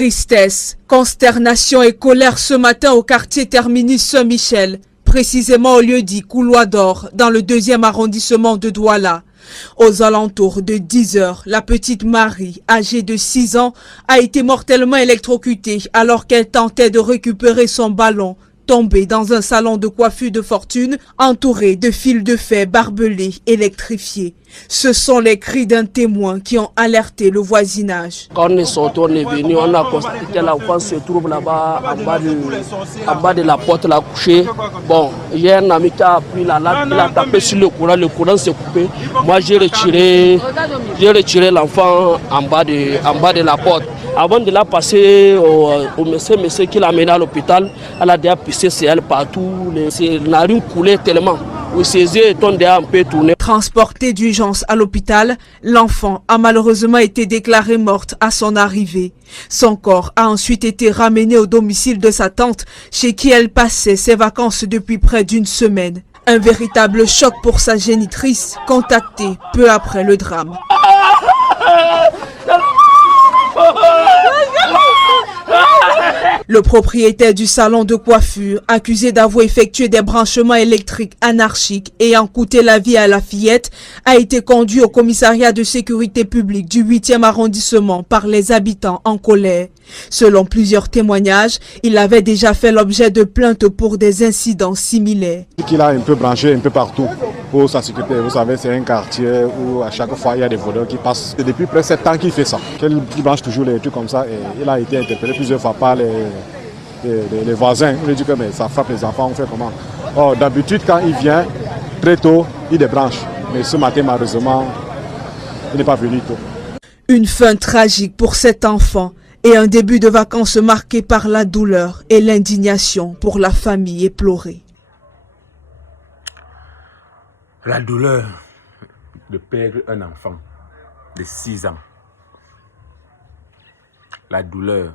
Tristesse, consternation et colère ce matin au quartier Terminus Saint-Michel, précisément au lieu dit Couloir d'Or, dans le 2e arrondissement de Douala. Aux alentours de 10 heures, la petite Marie, âgée de 6 ans, a été mortellement électrocutée alors qu'elle tentait de récupérer son ballon, tombée dans un salon de coiffure de fortune entouré de fils de fer barbelés électrifiés. Ce sont les cris d'un témoin qui ont alerté le voisinage. Quand on est sorti, on est venu, on a constaté que l'enfant se trouve là-bas en bas de la porte, là couché. Bon, il y a un ami qui a pris la latte, il a tapé sur le courant s'est coupé. Moi j'ai retiré l'enfant en bas de la porte. Avant de la passer au monsieur qui l'a amené à l'hôpital, elle a déjà pissé sur elle partout, ses narines coulaient tellement. Oui, ses yeux étaient déjà un peu tournés. Transportée d'urgence à l'hôpital, l'enfant a malheureusement été déclarée morte à son arrivée. Son corps a ensuite été ramené au domicile de sa tante, chez qui elle passait ses vacances depuis près d'une semaine. Un véritable choc pour sa génitrice, contactée peu après le drame. Le propriétaire du salon de coiffure, accusé d'avoir effectué des branchements électriques anarchiques ayant coûté la vie à la fillette, a été conduit au commissariat de sécurité publique du 8e arrondissement par les habitants en colère. Selon plusieurs témoignages, il avait déjà fait l'objet de plaintes pour des incidents similaires. Il a un peu branché un peu partout pour sa sécurité. Vous savez, c'est un quartier où à chaque fois il y a des voleurs qui passent. Et depuis près de 7 ans qu'il fait ça. Il branche toujours les trucs comme ça et il a été interpellé plusieurs fois par les voisins. Il dit que mais ça frappe les enfants, on fait comment? Oh, d'habitude, quand il vient très tôt, il débranche. Mais ce matin, malheureusement, il n'est pas venu tôt. Une fin tragique pour cet enfant et un début de vacances marqué par la douleur et l'indignation pour la famille éplorée. La douleur de perdre un enfant de 6 ans. La douleur,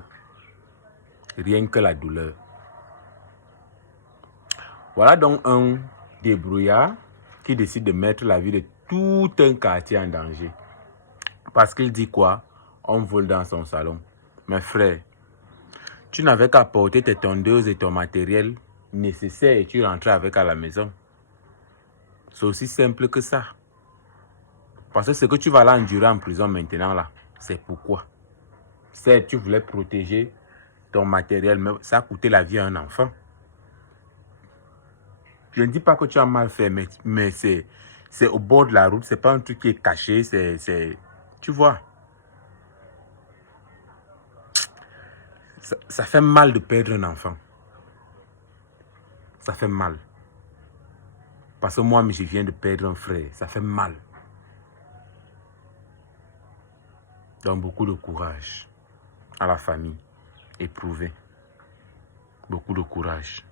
rien que la douleur. Voilà donc un débrouillard qui décide de mettre la vie de tout un quartier en danger. Parce qu'il dit quoi? On vole dans son salon. Mes frères, tu n'avais qu'à porter tes tondeuses et ton matériel nécessaire et tu rentrais avec à la maison. C'est aussi simple que ça. Parce que ce que tu vas là endurer en prison maintenant là, c'est pourquoi. Certes, tu voulais protéger ton matériel, mais ça a coûté la vie à un enfant. Je ne dis pas que tu as mal fait, mais c'est au bord de la route, c'est pas un truc qui est caché, tu vois. Ça fait mal de perdre un enfant. Ça fait mal. Parce que moi, je viens de perdre un frère. Ça fait mal. Donc, beaucoup de courage à la famille éprouvée. Beaucoup de courage.